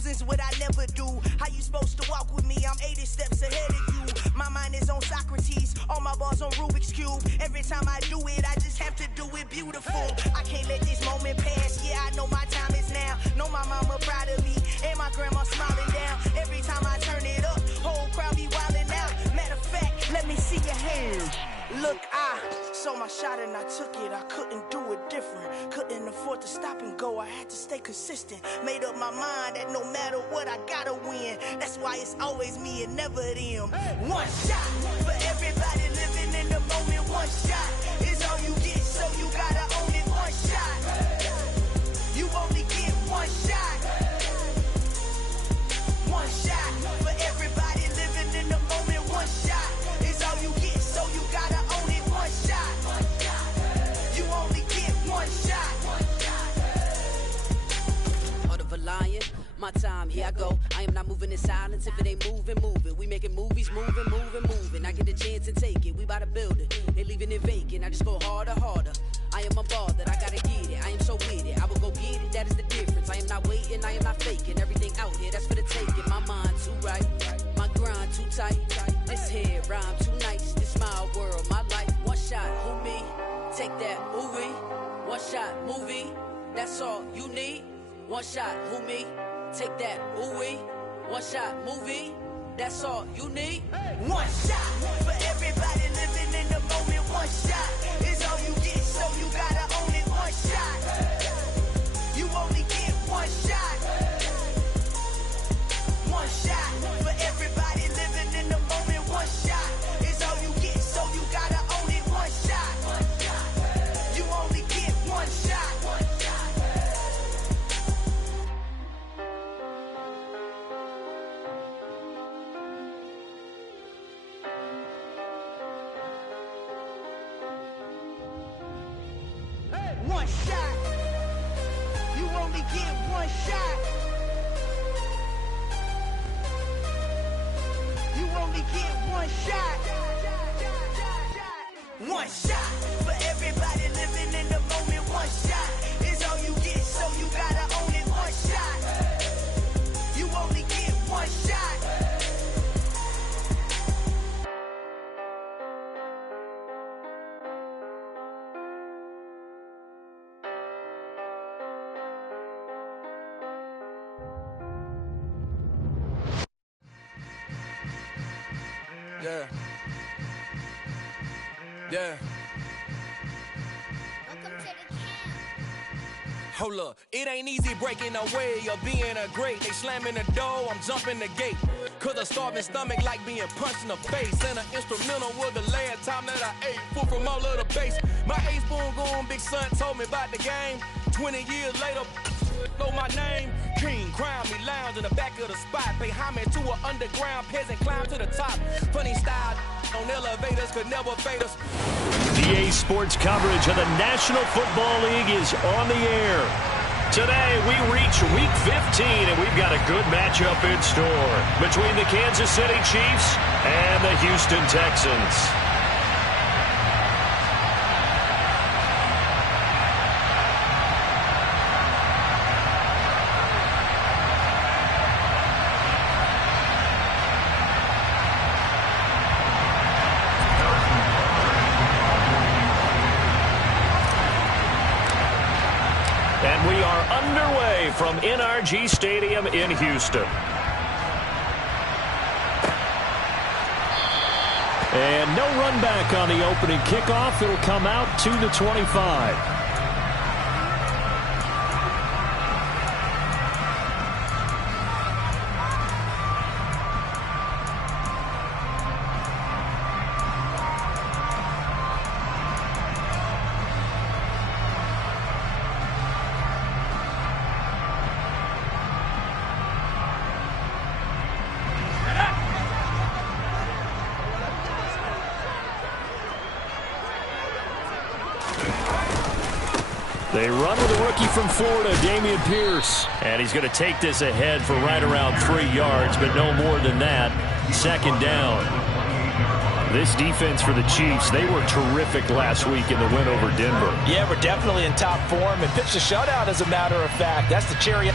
losing's what I never do. How you supposed to walk with me? I'm 80 steps ahead of you. My mind is on Socrates, all my bars on Rubik's Cube. Every time I do it, I just have to do it beautiful. I can't let this moment pass. Yeah, I know my time is now. Know my mama proud of me, and my grandma smiling down. Every time I turn it up, whole crowd be wildin' out. Matter of fact, let me see your hands. Look, I saw my shot and I took it. I couldn't do it different. Couldn't afford to stop and go. I had to stay consistent. Made up my mind that no matter what, I gotta win. That's why it's always me and never them. One shot for everybody living in the moment. One shot is all you get, so you gotta own it. One shot. You only get one shot. One shot for everybody living in the moment. One shot is all you get, so you gotta own it. One shot. You only get one shot. Heart of a lion, my time, here I go. I am not moving in silence. If it ain't moving, moving. We making movies, moving. I get a chance and take it. We bout to build it. They leaving it vacant. I just go harder. I am a ball that I gotta get it. I am so with it. I will go get it. That is the difference. I am not waiting. I am not faking. Everything out here, that's for the taking. My mind too right. My grind too tight. This head rhyme too nice. This my world, my life. One shot, who me? Take that, ooh wee. One shot, movie. That's all you need. One shot, who me? Take that, ooh wee. One shot, movie. That's all you need. One shot for everybody living in the moment. One shot is all you get, so you gotta own it. One shot. You only get one shot. One shot for everybody living in the moment. One shot is all you get, so you gotta own it. One shot. You only get one shot. One shot. You only get one shot. You only get one shot. One shot for everybody living in the moment. One shot is all you get, so you gotta own it. One shot. You only get one shot. Yeah. Hold up, it ain't easy breaking away or being a great. They slamming the door, I'm jumping the gate. Cause a starving stomach like being punched in the face. And an instrumental was the last time that I ate. Full from all of the bass. My ace spoon going, big son told me about the game. 20 years later, know my name. King, crown me, lounge in the back of the spot. Pay homage to an underground peasant, climb to the top. Funny style on elevators could never fade us. DA Sports coverage of the National Football League is on the air. Today we reach Week 15, and we've got a good matchup in store between the Kansas City Chiefs and the Houston Texans. And we are underway from NRG Stadium in Houston. And no run back on the opening kickoff. It'll come out to the 25. They run with a rookie from Florida, Dameon Pierce. And he's going to take this ahead for right around 3 yards, but no more than that. Second down. This defense for the Chiefs, they were terrific last week in the win over Denver. Yeah, we're definitely in top form and pitched a shutout, as a matter of fact. That's the cherry.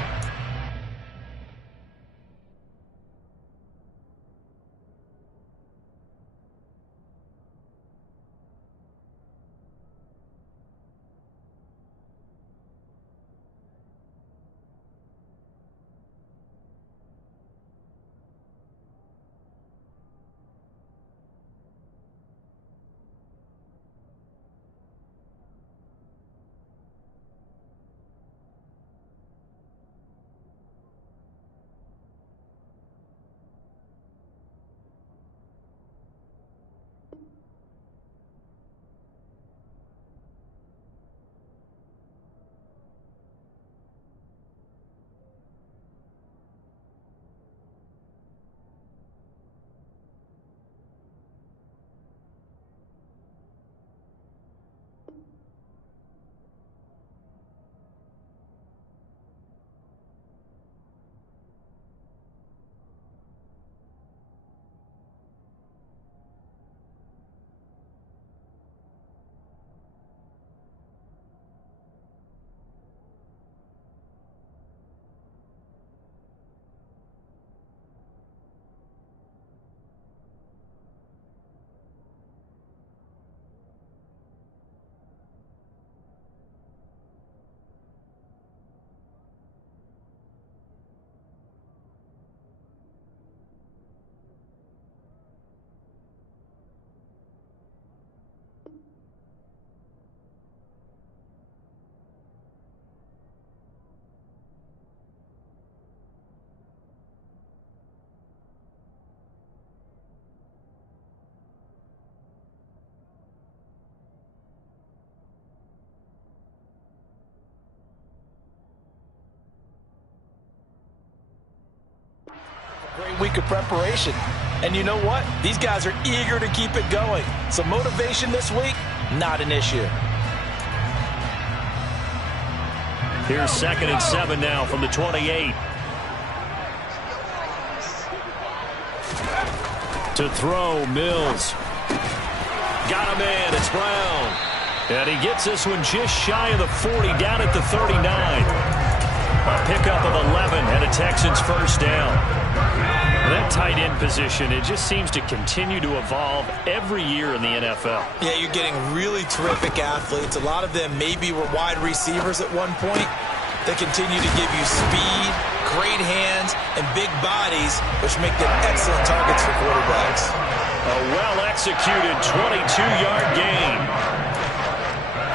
Great week of preparation. And you know what? These guys are eager to keep it going. So motivation this week, not an issue. Here's 2nd and 7 now from the 28. To throw, Mills. Got him in, it's Brown. And he gets this one just shy of the 40, down at the 39. A pickup of 11 and a Texans first down. That tight end position, it just seems to continue to evolve every year in the NFL. Yeah, you're getting really terrific athletes. A lot of them maybe were wide receivers at one point. They continue to give you speed, great hands, and big bodies, which make them excellent targets for quarterbacks. A well-executed 22-yard gain.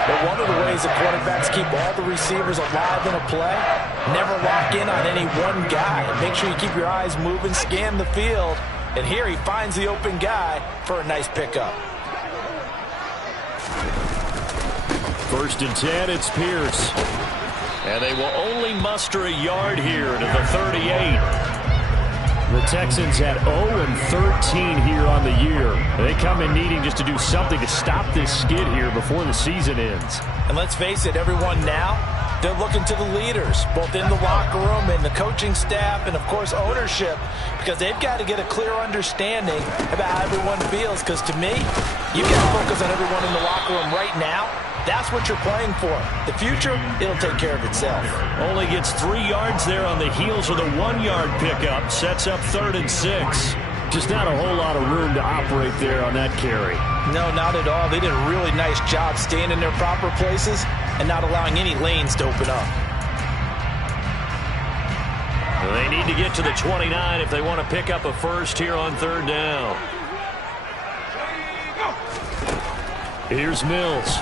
But one of the ways that quarterbacks keep all the receivers alive in a play, never lock in on any one guy. Make sure you keep your eyes moving, scan the field. And here he finds the open guy for a nice pickup. 1st and 10, it's Pierce. And they will only muster a yard here to the 38. The Texans had 0-13 here on the year. They come in needing just to do something to stop this skid here before the season ends. And let's face it, everyone now, they're looking to the leaders, both in the locker room and the coaching staff and, of course, ownership, because they've got to get a clear understanding about how everyone feels. Because to me, you've got to focus on everyone in the locker room right now. That's what you're playing for. The future, it'll take care of itself. Only gets 3 yards there on the heels of the 1-yard pickup. Sets up 3rd and 6. Just not a whole lot of room to operate there on that carry. No, not at all. They did a really nice job staying in their proper places and not allowing any lanes to open up. They need to get to the 29 if they want to pick up a first here on 3rd down. Here's Mills.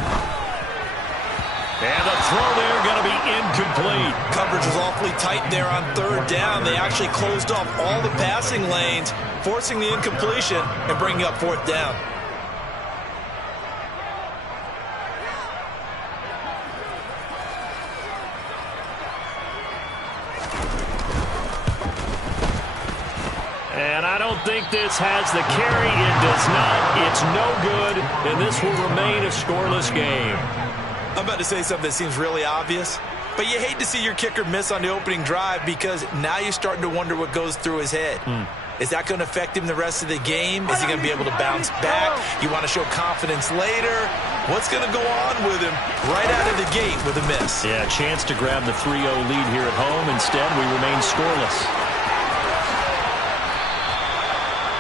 And the throw there going to be incomplete. Coverage was awfully tight there on 3rd down. They actually closed off all the passing lanes, forcing the incompletion and bringing up 4th down. And I don't think this has the carry. It does not. It's no good, and this will remain a scoreless game. I'm about to say something that seems really obvious, but you hate to see your kicker miss on the opening drive because now you're starting to wonder what goes through his head. Is that going to affect him the rest of the game? Is he going to be able to bounce back? You want to show confidence later? What's going to go on with him right out of the gate with a miss? Yeah, a chance to grab the 3-0 lead here at home. Instead, we remain scoreless.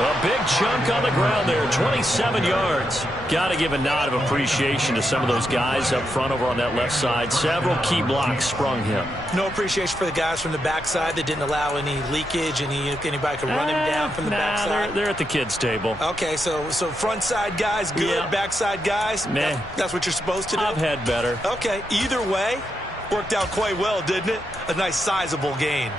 A big chunk on the ground there, 27 yards. Got to give a nod of appreciation to some of those guys up front over on that left side. Several key blocks sprung him. No appreciation for the guys from the backside that didn't allow any leakage, anybody could run him down from the backside. They're at the kids' table. Okay, so front side guys good, yeah. Backside guys, that's what you're supposed to do? I've had better. Okay, either way, worked out quite well, didn't it? A nice sizable gain.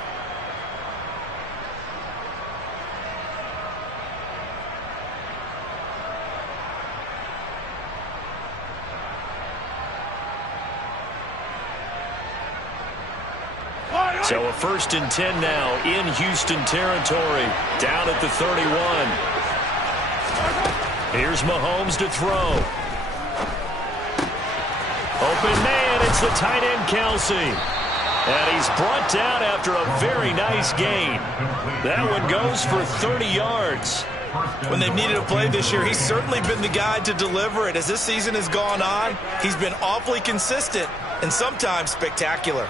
So a 1st and 10 now in Houston territory, down at the 31. Here's Mahomes to throw. Open man, it's the tight end Kelsey. And he's brought down after a very nice gain. That one goes for 30 yards. When they've needed a play this year, he's certainly been the guy to deliver it. As this season has gone on, he's been awfully consistent and sometimes spectacular.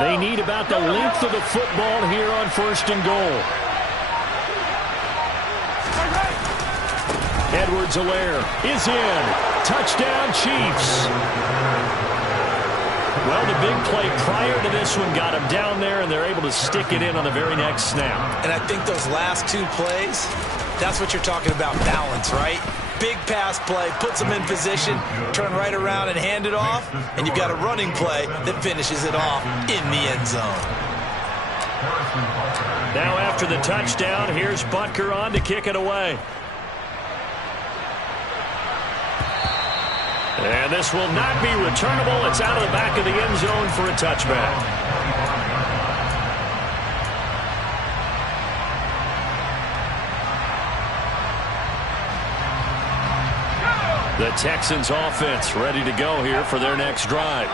They need about the length of the football here on 1st and goal. Edwards-Helaire is in. Touchdown, Chiefs. Well, the big play prior to this one got him down there, and they're able to stick it in on the very next snap. And I think those last 2 plays, that's what you're talking about, balance, right? big pass play, puts them in position, turn right around and hand it off, and you've got a running play that finishes it off in the end zone. Now after the touchdown, here's Butker on to kick it away. And this will not be returnable. It's out of the back of the end zone for a touchback. The Texans offense ready to go here for their next drive.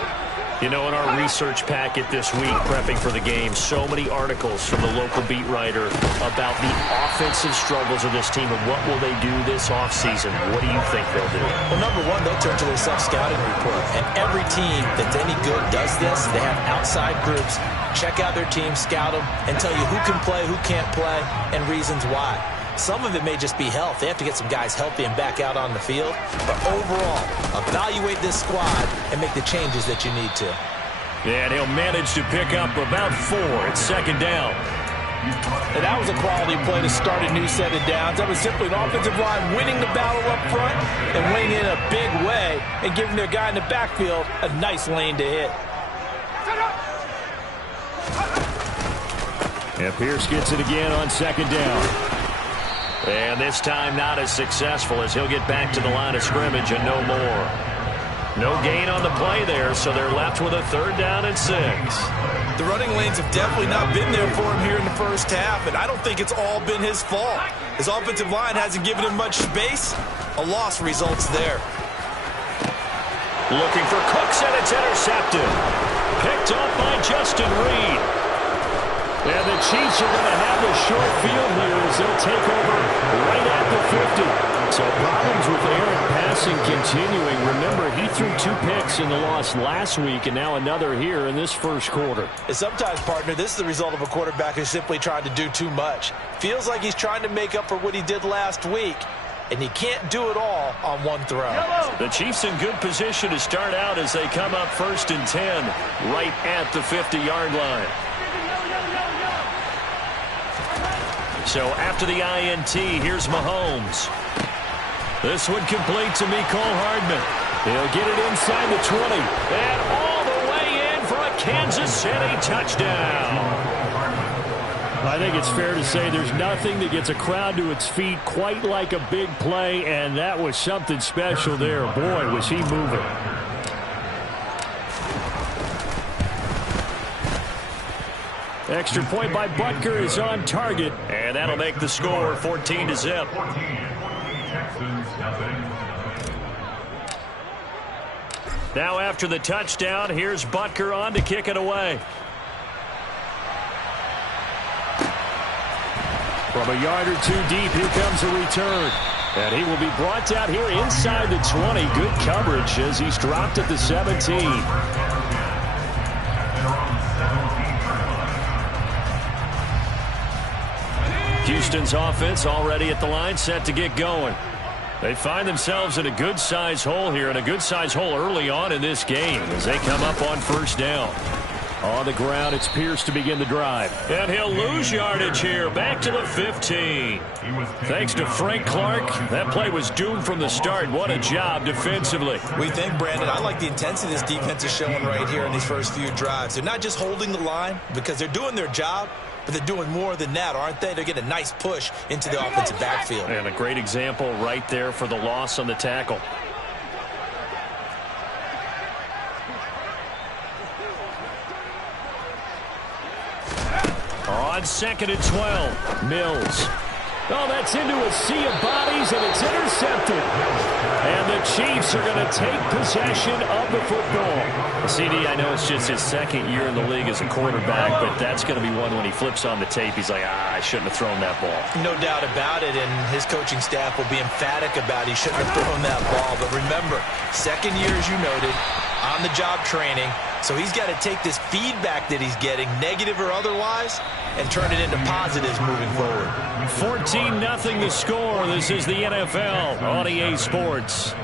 You know, in our research packet this week, prepping for the game, so many articles from the local beat writer about the offensive struggles of this team and what will they do this offseason. What do you think they'll do? Well, number one, they'll turn to their self-scouting report. And every team that's any good does this. They have outside groups, check out their team, scout them, and tell you who can play, who can't play, and reasons why. Some of it may just be health. They have to get some guys healthy and back out on the field. But overall, evaluate this squad and make the changes that you need to. And he'll manage to pick up about 4 at second down. And that was a quality play to start a new set of downs. That was simply an offensive line winning the battle up front and winning in a big way and giving their guy in the backfield a nice lane to hit. And Pierce gets it again on second down. And this time not as successful as he'll get back to the line of scrimmage and no more. No gain on the play there, so they're left with a 3rd down and 6. The running lanes have definitely not been there for him here in the first half, and I don't think it's all been his fault. His offensive line hasn't given him much space. A loss results there. Looking for Cooks, and it's intercepted. Picked up by Justin Reed. And the Chiefs are going to have a short field here as they'll take over right at the 50. So problems with Aaron passing continuing. Remember, he threw 2 picks in the loss last week and now another here in this first quarter. And sometimes, partner, this is the result of a quarterback who's simply trying to do too much. Feels like he's trying to make up for what he did last week, and he can't do it all on one throw. The Chiefs in good position to start out as they come up 1st and 10 right at the 50-yard line. So after the INT, here's Mahomes. This one complete to Mecole Hardman. He'll get it inside the 20. And all the way in for a Kansas City touchdown. I think it's fair to say there's nothing that gets a crowd to its feet quite like a big play, and that was something special there. Boy, was he moving. Extra point by Butker is on target, and that'll make the score 14-0. Now after the touchdown, here's Butker on to kick it away. From a yard or 2 deep, here comes a return. And he will be brought down here inside the 20. Good coverage as he's dropped at the 17. Houston's offense already at the line, set to get going. They find themselves in a good-size hole here, and a good-size hole early on in this game as they come up on 1st down. On the ground, it's Pierce to begin the drive. And he'll lose yardage here, back to the 15. Thanks to Frank Clark, that play was doomed from the start. What a job defensively. We think, Brandon, I like the intensity this defense is showing right here in these first few drives. They're not just holding the line because they're doing their job, but they're doing more than that, aren't they? They're getting a nice push into the offensive backfield. And a great example right there for the loss on the tackle. On 2nd and 12, Mills. Oh, that's into a sea of bodies, and it's intercepted. And the Chiefs are going to take possession of the football. CD, I know it's just his 2nd year in the league as a quarterback, but that's going to be one when he flips on the tape. He's like, I shouldn't have thrown that ball. No doubt about it, and his coaching staff will be emphatic about he shouldn't have thrown that ball. But remember, 2nd year, as you noted, on-the-job training. So he's got to take this feedback that he's getting, negative or otherwise, and turn it into positives moving forward. 14-0 the score. This is the NFL on EA Sports.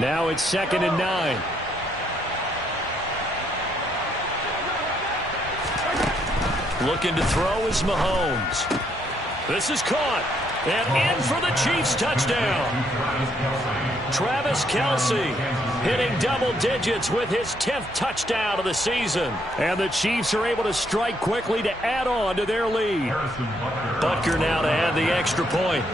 Now it's 2nd and 9. Looking to throw is Mahomes. This is caught. And in for the Chiefs touchdown. Travis Kelce hitting double digits with his 10th touchdown of the season. And the Chiefs are able to strike quickly to add on to their lead. Butker now to add the extra point.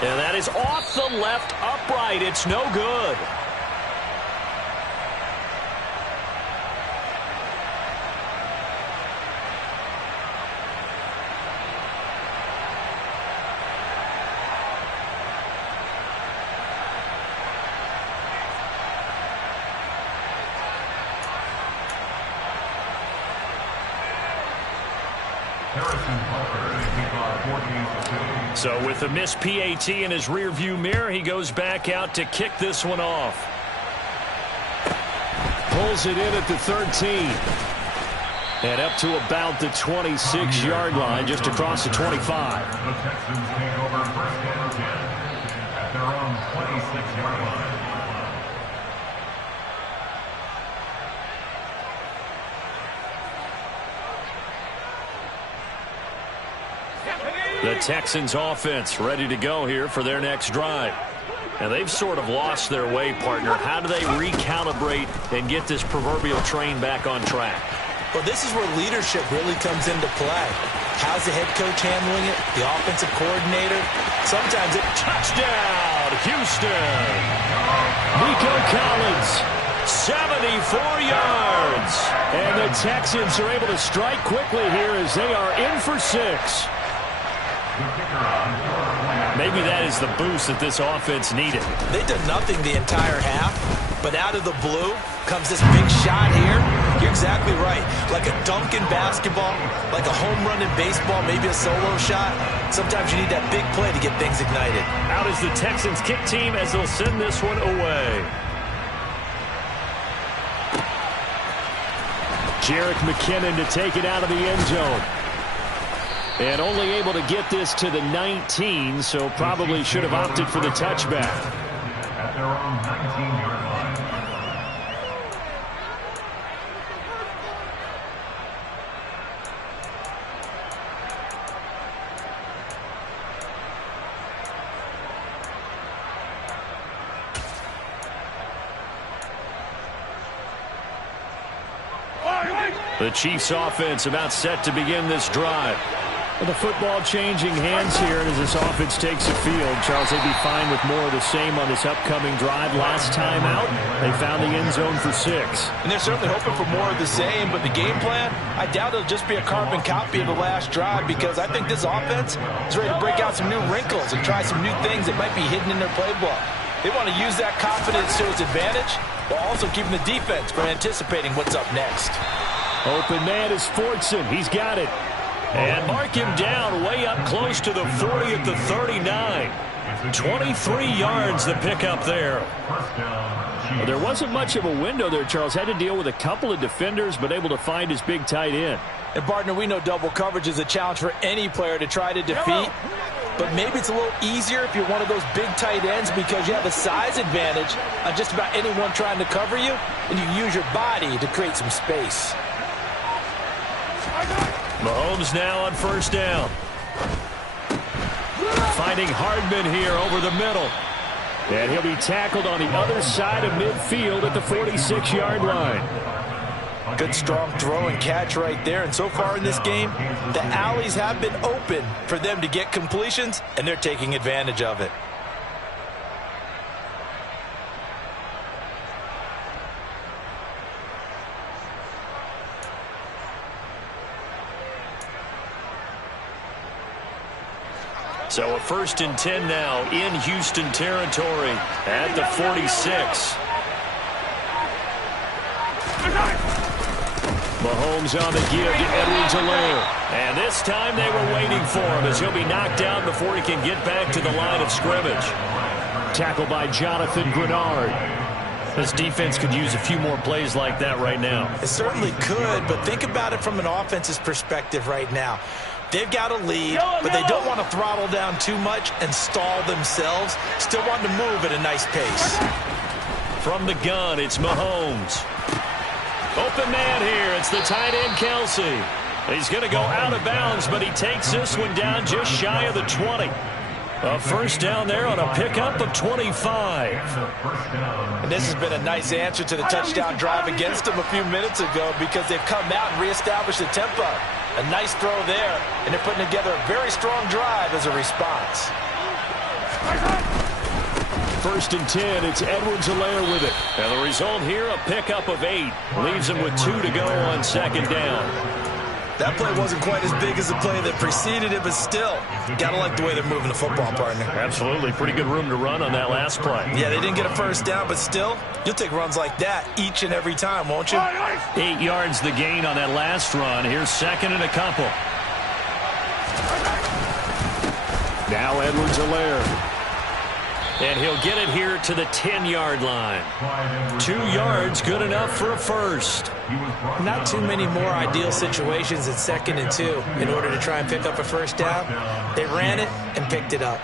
And that is off the left upright. It's no good. So with a missed PAT in his rearview mirror, he goes back out to kick this one off. Pulls it in at the 13. And up to about the 26-yard line, just across the 25. The Texans take over 1st and 10 at their own 26-yard line. The Texans offense ready to go here for their next drive. And they've sort of lost their way, partner. How do they recalibrate and get this proverbial train back on track? Well, this is where leadership really comes into play. How's the head coach handling it? The offensive coordinator? Sometimes it... Touchdown, Houston! Nico Collins, 74 yards. And the Texans are able to strike quickly here as they are in for 6. Maybe that is the boost that this offense needed. They did nothing the entire half, but out of the blue comes this big shot here. You're exactly right. Like a dunk in basketball, like a home run in baseball, maybe a solo shot. Sometimes you need that big play to get things ignited. Out is the Texans kick team as they'll send this one away. Jerick McKinnon to take it out of the end zone. And only able to get this to the 19, so probably should have opted for the touchback. At their own 19-yard line. The Chiefs offense about set to begin this drive. With the football changing hands here as this offense takes the field, Charles, they'd be fine with more of the same on this upcoming drive. Last time out, they found the end zone for 6. And they're certainly hoping for more of the same, but the game plan, I doubt it'll just be a carbon copy of the last drive because I think this offense is ready to break out some new wrinkles and try some new things that might be hidden in their playbook. They want to use that confidence to its advantage while also keeping the defense from anticipating what's up next. Open man is Fortson. He's got it. And mark him down way up close to the 40 at the 39. 23 yards the pickup there. There wasn't much of a window there, Charles. Had to deal with a couple of defenders, but able to find his big tight end. And, partner, we know double coverage is a challenge for any player to try to defeat. But maybe it's a little easier if you're one of those big tight ends because you have a size advantage on just about anyone trying to cover you, and you can use your body to create some space. Mahomes now on first down. Finding Hardman here over the middle. And he'll be tackled on the other side of midfield at the 46-yard line. Good strong throw and catch right there. And so far in this game, the alleys have been open for them to get completions, and they're taking advantage of it. So a 1st and 10 now in Houston territory at the 46. Mahomes on the give to Edwards-Helaire. And this time they were waiting for him as he'll be knocked down before he can get back to the line of scrimmage. Tackled by Jonathan Grenard. This defense could use a few more plays like that right now. It certainly could, but think about it from an offense's perspective right now. They've got a lead, but they don't want to throttle down too much and stall themselves. Still want to move at a nice pace. From the gun, it's Mahomes. Open man here. It's the tight end, Kelsey. He's going to go out of bounds, but he takes this one down just shy of the 20. A first down there on a pickup of 25. And this has been a nice answer to the touchdown drive against them a few minutes ago because they've come out and reestablished the tempo. A nice throw there, and they're putting together a very strong drive as a response. First and 10, it's Edwards-Helaire with it. And the result here, a pickup of 8. Leaves him with 2 to go on second down. That play wasn't quite as big as the play that preceded it, but still, got to like the way they're moving the football, partner. Absolutely. Pretty good room to run on that last play. Yeah, they didn't get a first down, but still, you'll take runs like that each and every time, won't you? 8 yards the gain on that last run. Here's second and a couple. Now Edwards-Helaire. And he'll get it here to the 10-yard line. 2 yards, good enough for a first. Not too many more ideal situations at 2nd and 2 in order to try and pick up a first down. They ran it and picked it up.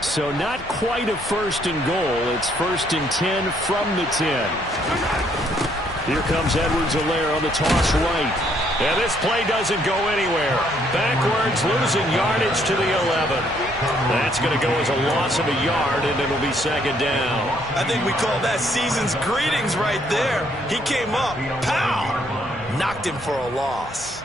So not quite a first and goal. It's first and 10 from the 10. Here comes Edwards-Helaire on the toss right. And this play doesn't go anywhere. Backwards, losing yardage to the 11. That's going to go as a loss of a yard, and it'll be second down. I think we call that season's greetings right there. He came up, pow! Knocked him for a loss.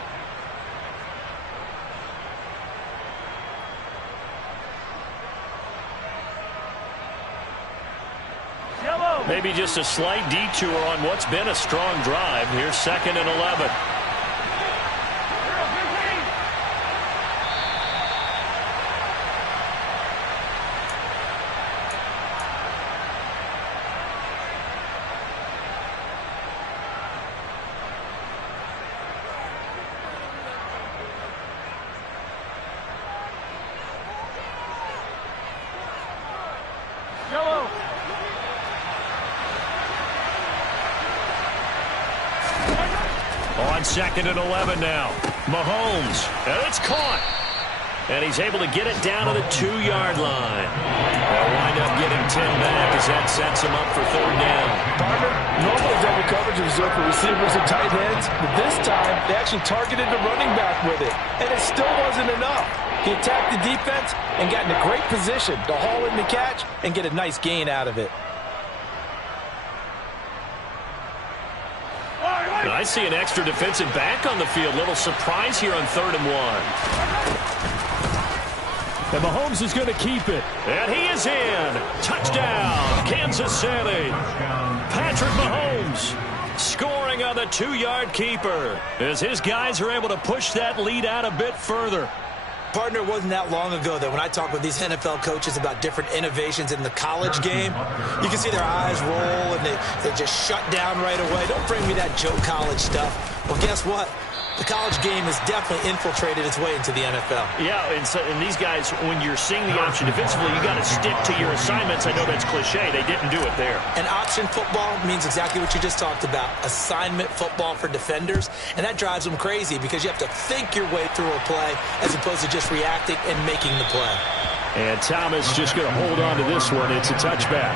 Maybe just a slight detour on what's been a strong drive. Here's second and 11. On second and 11 now. Mahomes. And it's caught. And he's able to get it down to the 2-yard line. They'll wind up getting 10 back as that sets him up for third down. Partner, normally double coverage is reserved for receivers and tight ends, but this time they actually targeted the running back with it. And it still wasn't enough. He attacked the defense and got in a great position to haul in the catch and get a nice gain out of it. And I see an extra defensive back on the field. Little surprise here on 3rd and 1. And Mahomes is going to keep it. And he is in. Touchdown, Kansas City. Patrick Mahomes scoring on the 2-yard keeper as his guys are able to push that lead out a bit further. Partner, it wasn't that long ago that when I talk with these NFL coaches about different innovations in the college game, you can see their eyes roll and they just shut down right away. Don't bring me that Joe College stuff. Well, guess what? The college game has definitely infiltrated its way into the NFL. Yeah, and these guys, when you're seeing the option defensively, you got to stick to your assignments. I know that's cliche. They didn't do it there. And option football means exactly what you just talked about, assignment football for defenders. And that drives them crazy because you have to think your way through a play as opposed to just reacting and making the play. And Thomas just going to hold on to this one. It's a touchback.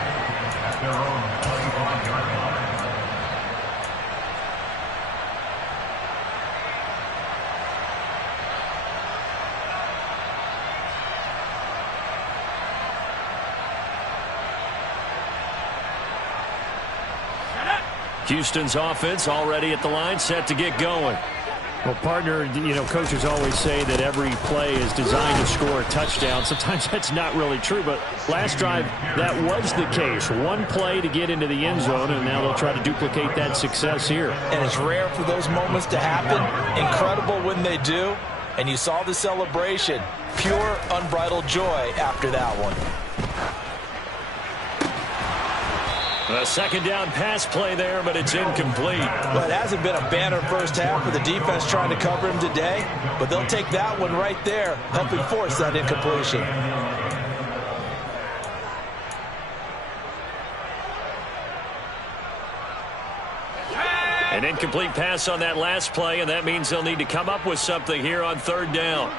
Houston's offense already at the line, set to get going. Well, partner, coaches always say that every play is designed to score a touchdown. Sometimes that's not really true, but last drive, that was the case. One play to get into the end zone, and now they'll try to duplicate that success here. And it's rare for those moments to happen. Incredible when they do. And you saw the celebration. Pure, unbridled joy after that one. A second down pass play there, but it's incomplete. Well, it hasn't been a banner first half with the defense trying to cover him today, but they'll take that one right there, helping force that incompletion. An incomplete pass on that last play, and that means they'll need to come up with something here on third down.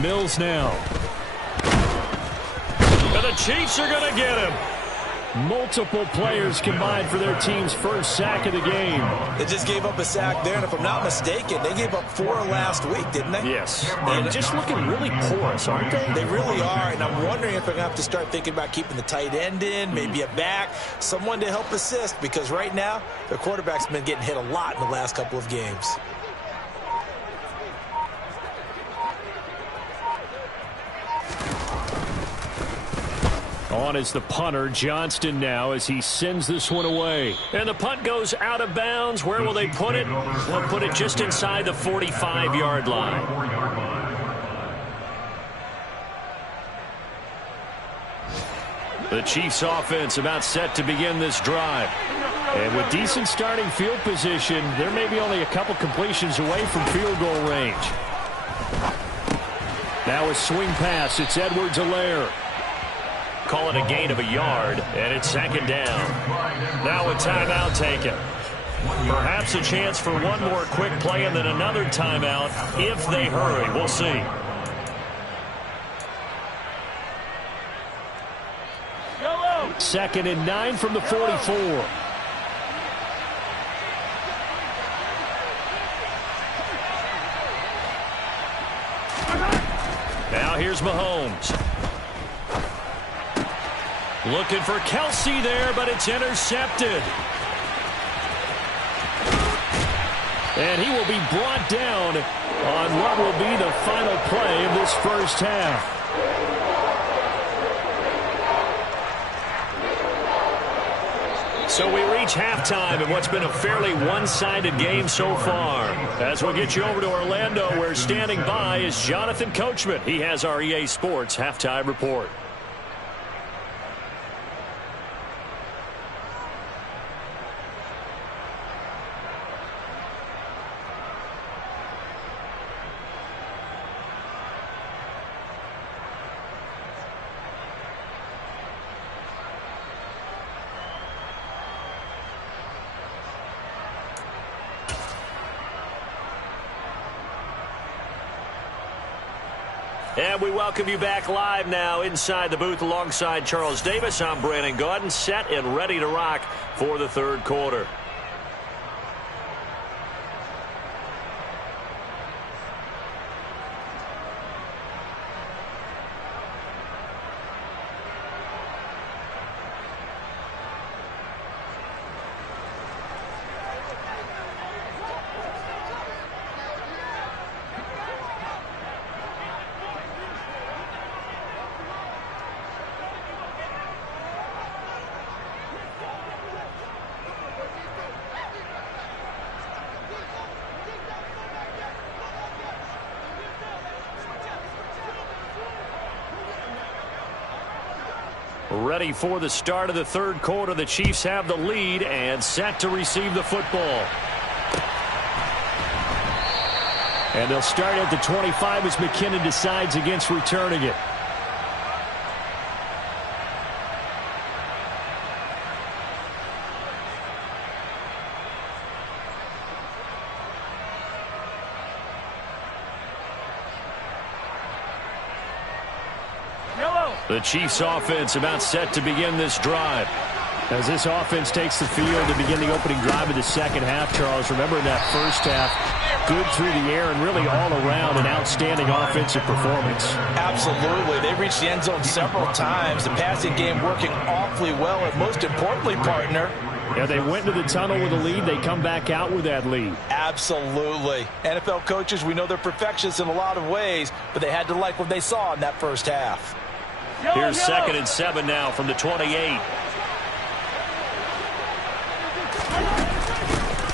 Mills now. And the Chiefs are going to get him. Multiple players combined for their team's first sack of the game. They just gave up a sack there, and if I'm not mistaken, they gave up 4 last week, didn't they? Yes. And just looking really porous, aren't they? They really are, and I'm wondering if they're going to have to start thinking about keeping the tight end in, maybe a back, someone to help assist, because right now, their quarterback's been getting hit a lot in the last couple of games. On is the punter, Johnston now, as he sends this one away. And the punt goes out of bounds. Where will they put it? They'll put it just inside the 45-yard line. The Chiefs offense about set to begin this drive. And with decent starting field position, they're maybe only a couple completions away from field goal range. Now a swing pass. It's Edwards-Helaire. Call it a gain of a yard, and it's second down. Now a timeout taken. Perhaps a chance for one more quick play and then another timeout if they hurry. We'll see. Second and 9 from the 44. Now here's Mahomes. Looking for Kelsey there, but it's intercepted. And he will be brought down on what will be the final play of this first half. So we reach halftime in what's been a fairly one-sided game so far. As we'll get you over to Orlando, where standing by is Jonathan Coachman. He has our EA Sports halftime report. And we welcome you back live now inside the booth alongside Charles Davis. I'm Brandon Gaudin, set and ready to rock for the third quarter. Ready for the start of the third quarter. The Chiefs have the lead and set to receive the football. And they'll start at the 25 as McKinnon decides against returning it. The Chiefs offense about set to begin this drive. As this offense takes the field to begin the opening drive of the second half, Charles, remember in that first half, good through the air and really all around an outstanding offensive performance. Absolutely. They reached the end zone several times. The passing game working awfully well, and most importantly, partner, yeah, they went into the tunnel with a lead. They come back out with that lead. Absolutely. NFL coaches, we know they're perfectionists in a lot of ways, but they had to like what they saw in that first half. Here's second and 7 now from the 28.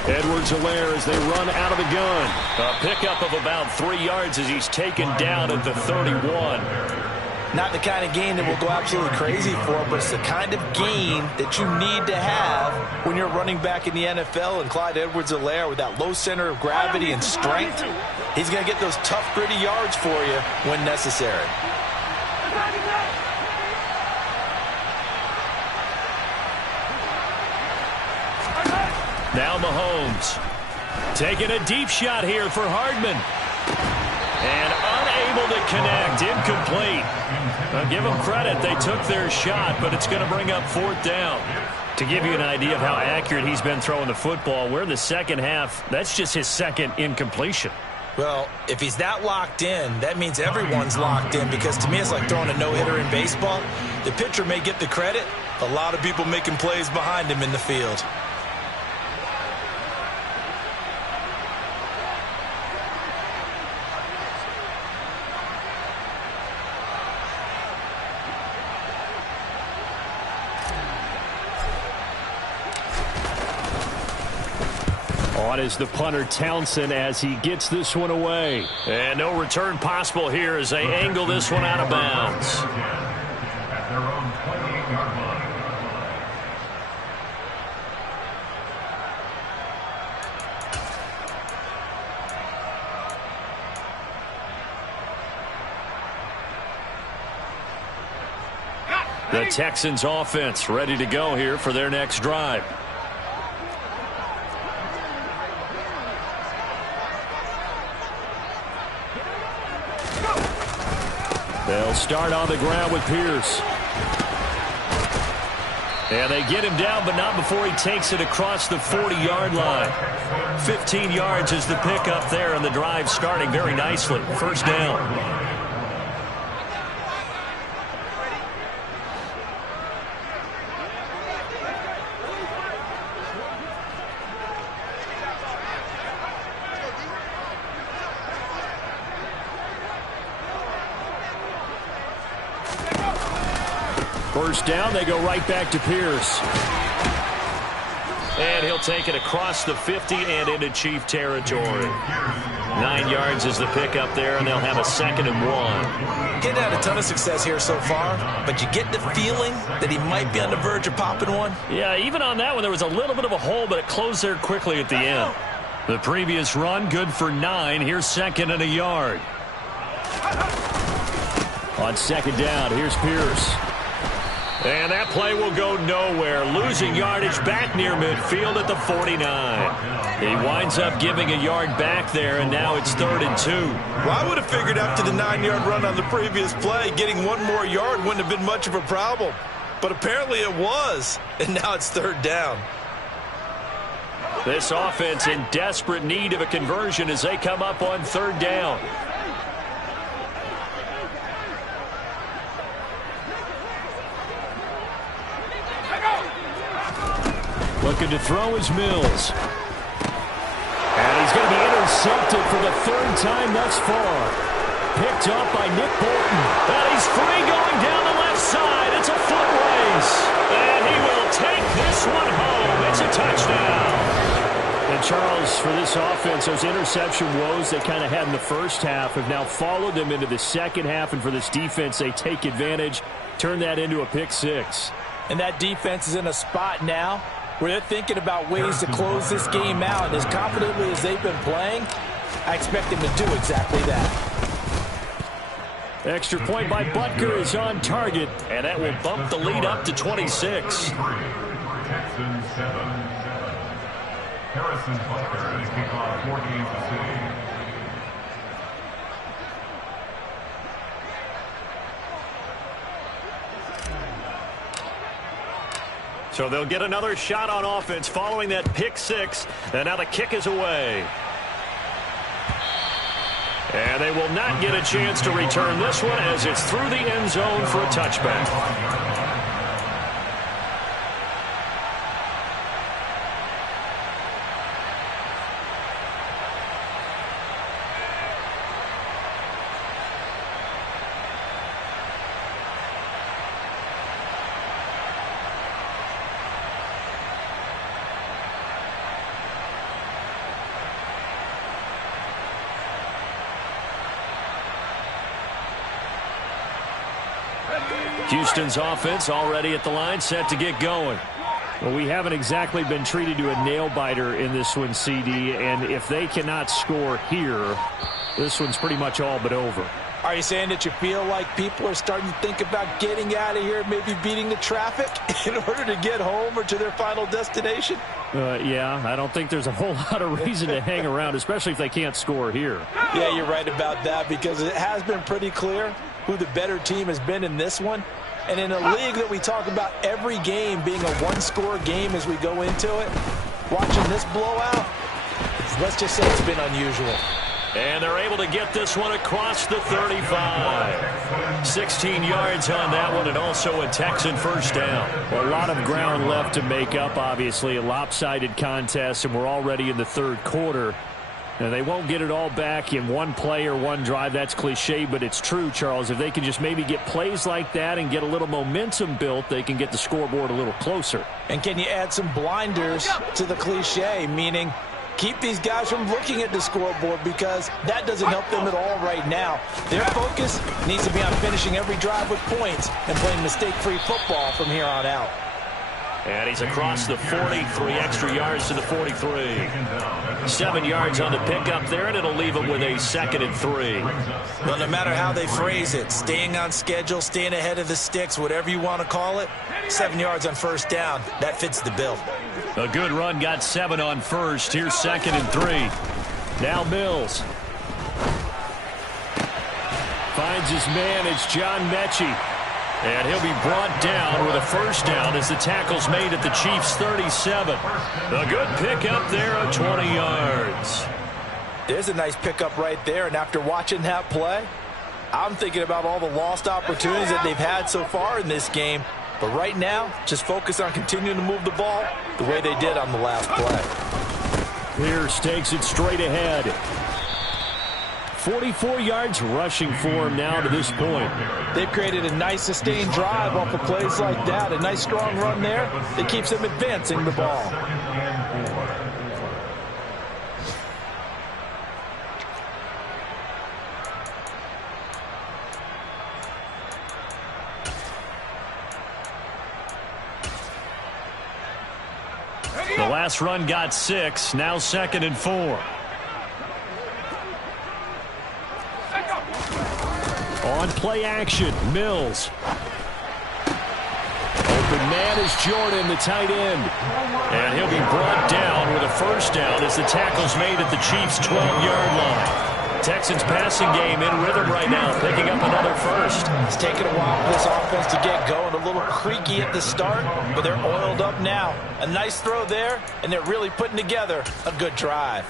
Edwards-Helaire as they run out of the gun. A pickup of about 3 yards as he's taken down at the 31. Not the kind of gain that we'll go absolutely crazy for, but it's the kind of gain that you need to have when you're running back in the NFL. And Clyde Edwards-Helaire, with that low center of gravity and strength, he's going to get those tough, gritty yards for you when necessary. Now Mahomes taking a deep shot here for Hardman. And unable to connect. Incomplete. I'll give them credit. They took their shot, but it's going to bring up 4th down. To give you an idea of how accurate he's been throwing the football, we're in the second half. That's just his second incompletion. Well, if he's that locked in, that means everyone's locked in, because to me it's like throwing a no-hitter in baseball. The pitcher may get the credit. A lot of people making plays behind him in the field. On is the punter Townsend as he gets this one away. And no return possible here as they angle this one out of bounds. At their own 28-yard line. The Texans offense ready to go here for their next drive. They'll start on the ground with Pierce. And they get him down, but not before he takes it across the 40-yard line. 15 yards is the pickup there, and the drive starting very nicely. 1st down. First down, they go right back to Pierce. And he'll take it across the 50 and into Chief territory. 9 yards is the pickup there, and they'll have a 2nd and 1. Getting had a ton of success here so far, but you get the feeling that he might be on the verge of popping one. Yeah, even on that one, there was a little bit of a hole, but it closed there quickly at the end. The previous run, good for 9. Here's 2nd and a yard. On 2nd down, here's Pierce. And that play will go nowhere. Losing yardage back near midfield at the 49. He winds up giving a yard back there, and now it's 3rd and 2. Well, I would have figured after the 9-yard run on the previous play, getting 1 more yard wouldn't have been much of a problem. But apparently it was, and now it's 3rd down. This offense in desperate need of a conversion as they come up on 3rd down. Looking to throw is Mills. And he's going to be intercepted for the 3rd time thus far. Picked up by Nick Bolton. And he's free going down the left side. It's a foot race. And he will take this one home. It's a touchdown. And Charles, for this offense, those interception woes they kind of had in the first half have now followed them into the second half. And for this defense, they take advantage, turn that into a pick 6. And that defense is in a spot now where they're thinking about ways to close this game out. And as confidently as they've been playing, I expect them to do exactly that. Extra point by Butker is on target, and that will bump the lead up to 26. Texans 7. Harrison Butker to kick off for Kansas City. So they'll get another shot on offense following that pick 6. And now the kick is away. And they will not get a chance to return this one as it's through the end zone for a touchback. Houston's offense already at the line, set to get going. Well, we haven't exactly been treated to a nail-biter in this one, CD, and if they cannot score here, this one's pretty much all but over. Are you saying that you feel like people are starting to think about getting out of here, maybe beating the traffic in order to get home or to their final destination? Yeah, I don't think there's a whole lot of reason to hang around, especially if they can't score here. Yeah, you're right about that, because it has been pretty clear who the better team has been in this one. And in a league that we talk about every game being a one-score game as we go into it, watching this blowout, let's just say it's been unusual. And they're able to get this one across the 35. 16 yards on that one, and also a Texan first down. A lot of ground left to make up, obviously. A lopsided contest, and we're already in the third quarter. And they won't get it all back in one play or one drive. That's cliche, but it's true, Charles. If they can just maybe get plays like that and get a little momentum built, they can get the scoreboard a little closer. And can you add some blinders to the cliche, meaning keep these guys from looking at the scoreboard, because that doesn't help them at all right now. Their focus needs to be on finishing every drive with points and playing mistake-free football from here on out. And he's across the 40, 3 extra yards to the 43. 7 yards on the pickup there, and it'll leave him with a 2nd and 3. Well, no matter how they phrase it, staying on schedule, staying ahead of the sticks, whatever you want to call it, 7 yards on first down, that fits the bill. A good run, got 7 on first. Here's 2nd and 3. Now Mills. Finds his man. It's John Mechie. And he'll be brought down with a first down as the tackle's made at the Chiefs' 37. A good pickup there of 20 yards. There's a nice pickup right there, and after watching that play, I'm thinking about all the lost opportunities that they've had so far in this game. But right now, just focus on continuing to move the ball the way they did on the last play. Pierce takes it straight ahead. 44 yards rushing for him now to this point. They've created a nice sustained drive off of plays like that. A nice strong run there that keeps them advancing the ball. The last run got 6. Now 2nd and 4. On play action, Mills. Open man is Jordan, the tight end. And he'll be brought down with a first down as the tackle's made at the Chiefs' 12-yard line. Texans passing game in rhythm right now, picking up another first. It's taken a while for this offense to get going. A little creaky at the start, but they're oiled up now. A nice throw there, and they're really putting together a good drive.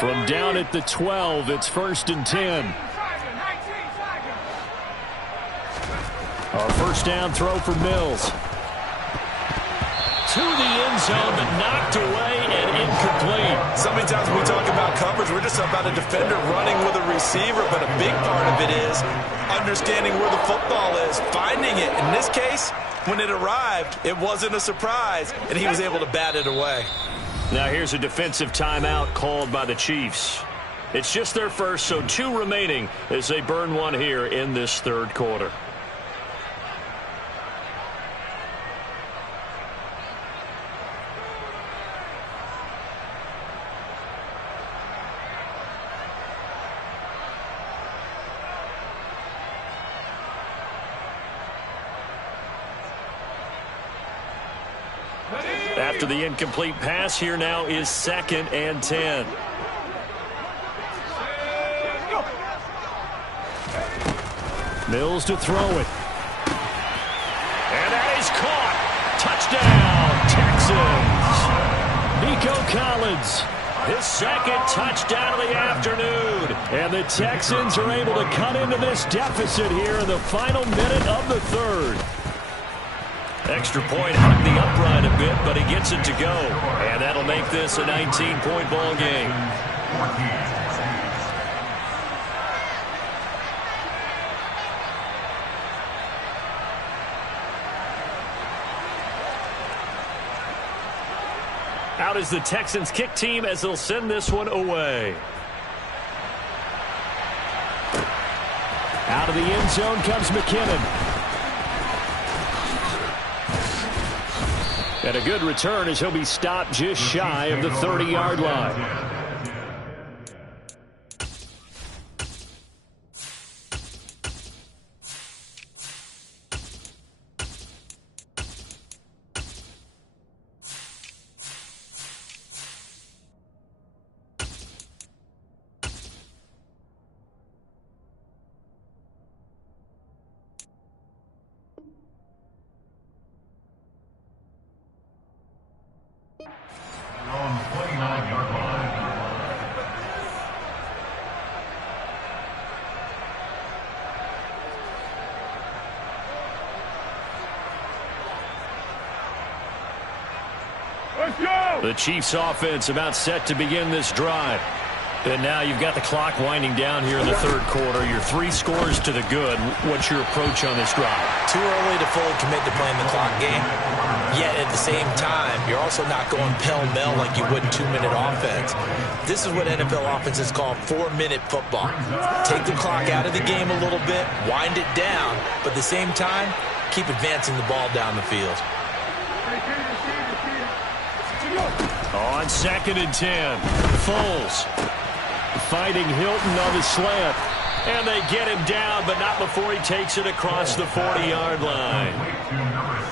From down at the 12, it's 1st and 10. A first down throw for Mills. To the end zone, but knocked away and incomplete. So many times when we talk about coverage, we're just about a defender running with a receiver, but a big part of it is understanding where the football is, finding it. In this case, when it arrived, it wasn't a surprise, and he was able to bat it away. Now here's a defensive timeout called by the Chiefs. It's just their first, so 2 remaining as they burn one here in this third quarter. After the incomplete pass, here now is 2nd and 10. Mills to throw it. And that is caught. Touchdown, Texans. Nico Collins, his 2nd touchdown of the afternoon. And the Texans are able to cut into this deficit here in the final minute of the third. Extra point, hugged the upright a bit, but he gets it to go. And that'll make this a 19-point ball game. Out is the Texans kick team as they'll send this one away. Out of the end zone comes McKinnon. And a good return as he'll be stopped just shy of the 30-yard line. The Chiefs offense about set to begin this drive. And now you've got the clock winding down here in the third quarter. Your 3 scores to the good. What's your approach on this drive? Too early to fully commit to playing the clock game. Yet at the same time, you're also not going pell-mell like you would in 2-minute offense. This is what NFL offenses call 4-minute football. Take the clock out of the game a little bit, wind it down, but at the same time, keep advancing the ball down the field. On 2nd and 10, Foles fighting Hilton on the slant. And they get him down, but not before he takes it across the 40-yard line.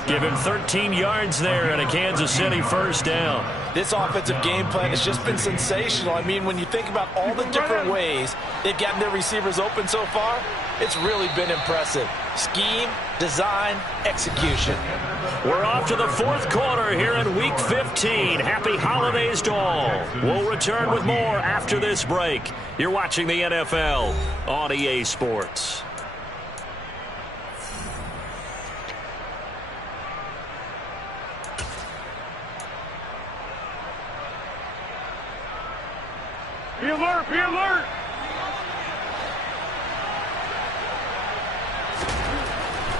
Give him 13 yards there and a Kansas City first down. This offensive game plan has just been sensational. I mean, when you think about all the different ways they've gotten their receivers open so far, it's really been impressive. Scheme, design, execution. We're off to the fourth quarter here in Week 15. Happy holidays to all. We'll return with more after this break. You're watching the NFL on EA Sports. Be alert! Be alert!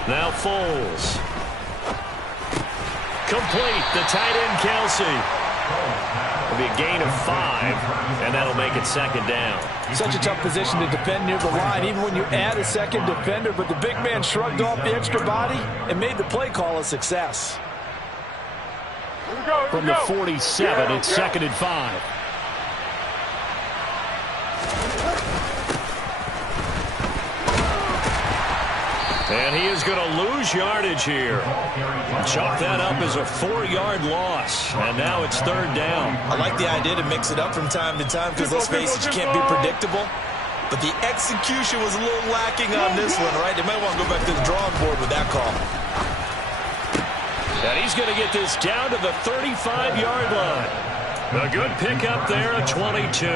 Now Foles. Complete. The tight end, Kelsey. It'll be a gain of 5, and that'll make it second down. Such a tough position to defend near the line, even when you add a second defender, but the big man shrugged off the extra body and made the play call a success. From the 47, it's 2nd and 5. And he is going to lose yardage here. Chalk that up as a 4-yard loss. And now it's 3rd down. I like the idea to mix it up from time to time because, let's face it, you can't be predictable. But the execution was a little lacking on this one, right? They might want to go back to the drawing board with that call. And he's going to get this down to the 35-yard line. A good pickup there at 22.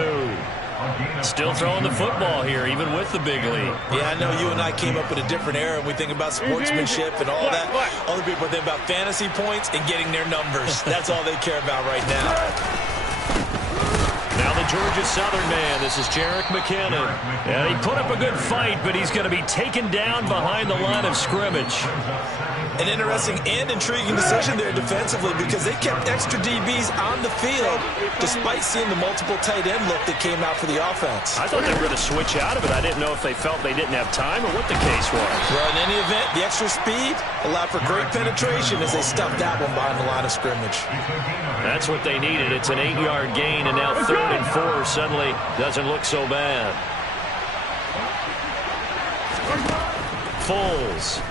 Still throwing the football here, even with the big lead. Yeah, I know you and I came up in a different era, and we think about sportsmanship and all that. Other people think about fantasy points and getting their numbers. That's all they care about right now. Now the Georgia Southern man, this is Jerick McKinnon. And he put up a good fight, but he's going to be taken down behind the line of scrimmage. An interesting and intriguing decision there defensively because they kept extra DBs on the field despite seeing the multiple tight end look that came out for the offense. I thought they were going to switch out of it. I didn't know if they felt they didn't have time or what the case was. Well, in any event, the extra speed allowed for great penetration as they stuffed that one behind the line of scrimmage. That's what they needed. It's an 8-yard gain, and now 3rd and 4 suddenly doesn't look so bad. Foles.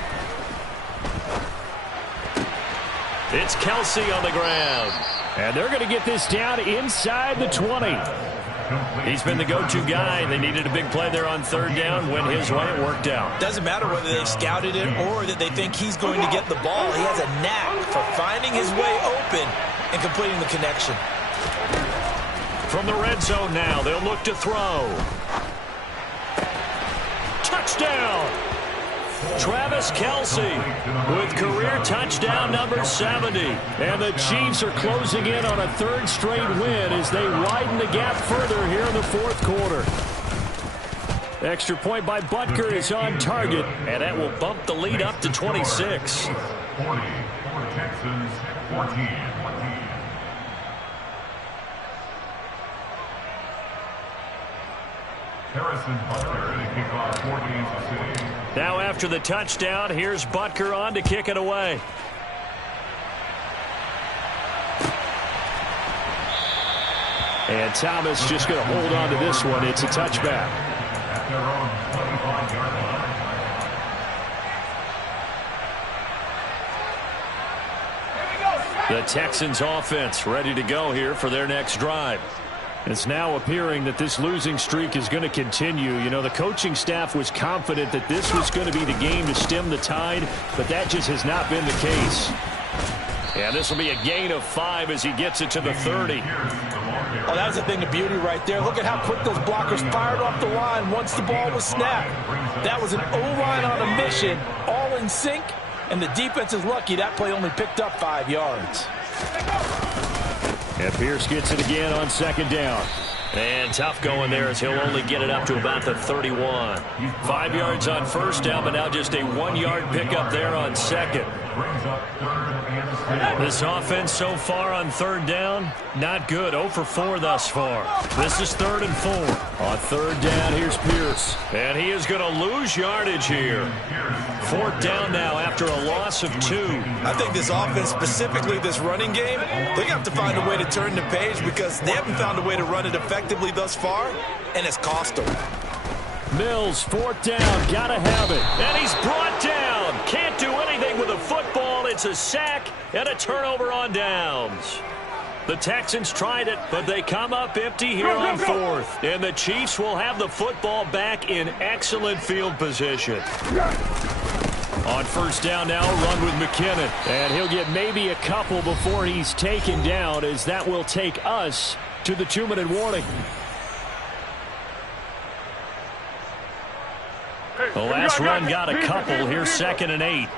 It's Kelsey on the ground. And they're going to get this down inside the 20. He's been the go-to guy. They needed a big play there on 3rd down. Went his way. It worked out. Doesn't matter whether they've scouted it or that they think he's going to get the ball. He has a knack for finding his way open and completing the connection. From the red zone now, they'll look to throw. Touchdown! Travis Kelce with career touchdown number 70. And the Chiefs are closing in on a 3rd straight win as they widen the gap further here in the 4th quarter. Extra point by Butker is on target, and that will bump the lead up to 26. 40 for Texans, 14. Harrison Butker to kick off for Kansas City. Now after the touchdown, here's Butker on to kick it away. And Thomas just going to hold on to this one. It's a touchback. At their own 25-yard line. The Texans offense ready to go here for their next drive. It's now appearing that this losing streak is going to continue. You know, the coaching staff was confident that this was going to be the game to stem the tide, but that just has not been the case. And this will be a gain of 5 as he gets it to the 30. Oh, that was a thing of beauty right there. Look at how quick those blockers fired off the line once the ball was snapped. That was an O-line on a mission, all in sync, and the defense is lucky that play only picked up 5 yards. And Pierce gets it again on second down. And tough going there as he'll only get it up to about the 31. 5 yards on first down, but now just a 1-yard pickup there on second. This offense so far on third down, not good. 0 for 4 thus far. This is 3rd and 4. On third down, here's Pierce. And he is going to lose yardage here. 4th down now after a loss of 2. I think this offense, specifically this running game, they have to find a way to turn the page because they haven't found a way to run it effectively thus far, and it's cost them. Mills, 4th down, gotta have it. And he's brought down. Can't do anything with the football. It's a sack and a turnover on downs. The Texans tried it, but they come up empty here on 4th. And the Chiefs will have the football back in excellent field position. On first down now, a run with McKinnon. And he'll get maybe a couple before he's taken down, as that will take us to the 2-minute warning. The last run got a couple. Here's 2nd and 8.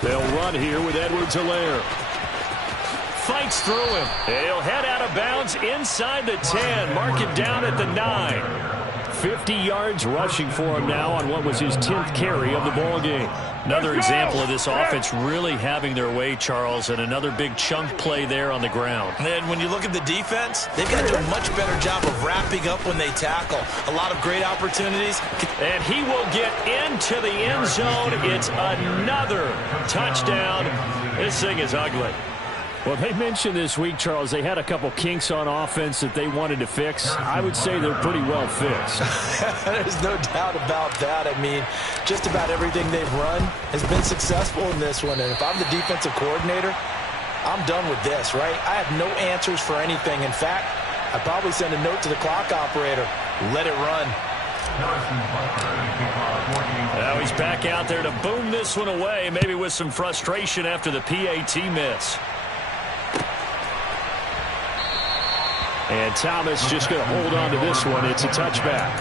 They'll run here with Edwards-Helaire. Fights through him. He'll head out of bounds inside the 10. Mark it down at the 9. 50 yards rushing for him now on what was his 10th carry of the ball game. Another example of this offense really having their way, Charles, and another big chunk play there on the ground. And when you look at the defense, they've got to do a much better job of wrapping up when they tackle. A lot of great opportunities. And he will get into the end zone. It's another touchdown. This thing is ugly. Well, they mentioned this week, Charles, they had a couple kinks on offense that they wanted to fix. I would say they're pretty well fixed. There's no doubt about that. I mean, just about everything they've run has been successful in this one. And if I'm the defensive coordinator, I'm done with this, right? I have no answers for anything. In fact, I'd probably send a note to the clock operator. Let it run. Now he's back out there to boom this one away, maybe with some frustration after the PAT miss. And Thomas just going to hold on to this one. It's a touchback.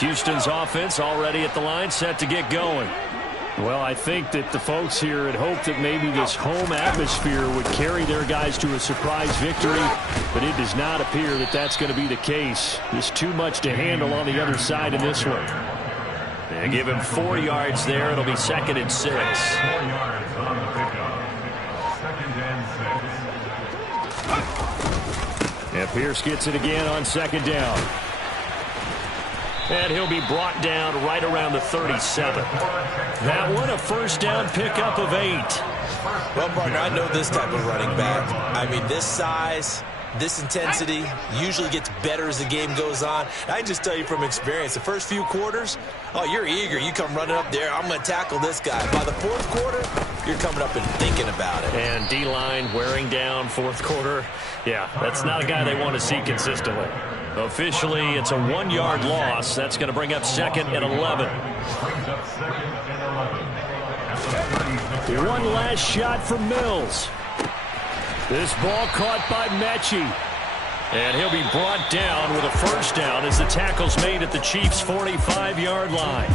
Houston's offense already at the line, set to get going. Well, I think that the folks here had hoped that maybe this home atmosphere would carry their guys to a surprise victory, but it does not appear that that's going to be the case. There's too much to handle on the other side in this one. They give him 4 yards there. It'll be 2nd and 6. 4 yards on the pickup. 2nd and 6. And Pierce gets it again on 2nd down. And he'll be brought down right around the 37. That one, a first down pickup of 8. Well, partner, I know this type of running back. I mean, this size, this intensity usually gets better as the game goes on. I can just tell you from experience, the first few quarters, oh, you're eager. You come running up there, I'm going to tackle this guy. By the 4th quarter, you're coming up and thinking about it. And D-line wearing down 4th quarter. Yeah, that's not a guy they want to see consistently. Officially, it's a 1-yard loss. That's going to bring up 2nd and 11. One last shot from Mills. This ball caught by Mechie. And he'll be brought down with a first down as the tackle's made at the Chiefs' 45-yard line.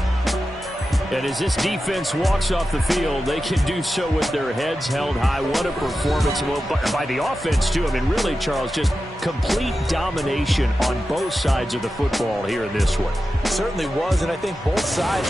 And as this defense walks off the field, they can do so with their heads held high. What a performance by the offense, too. I mean, really, Charles, just complete domination on both sides of the football here in this one. It certainly was, and I think both sides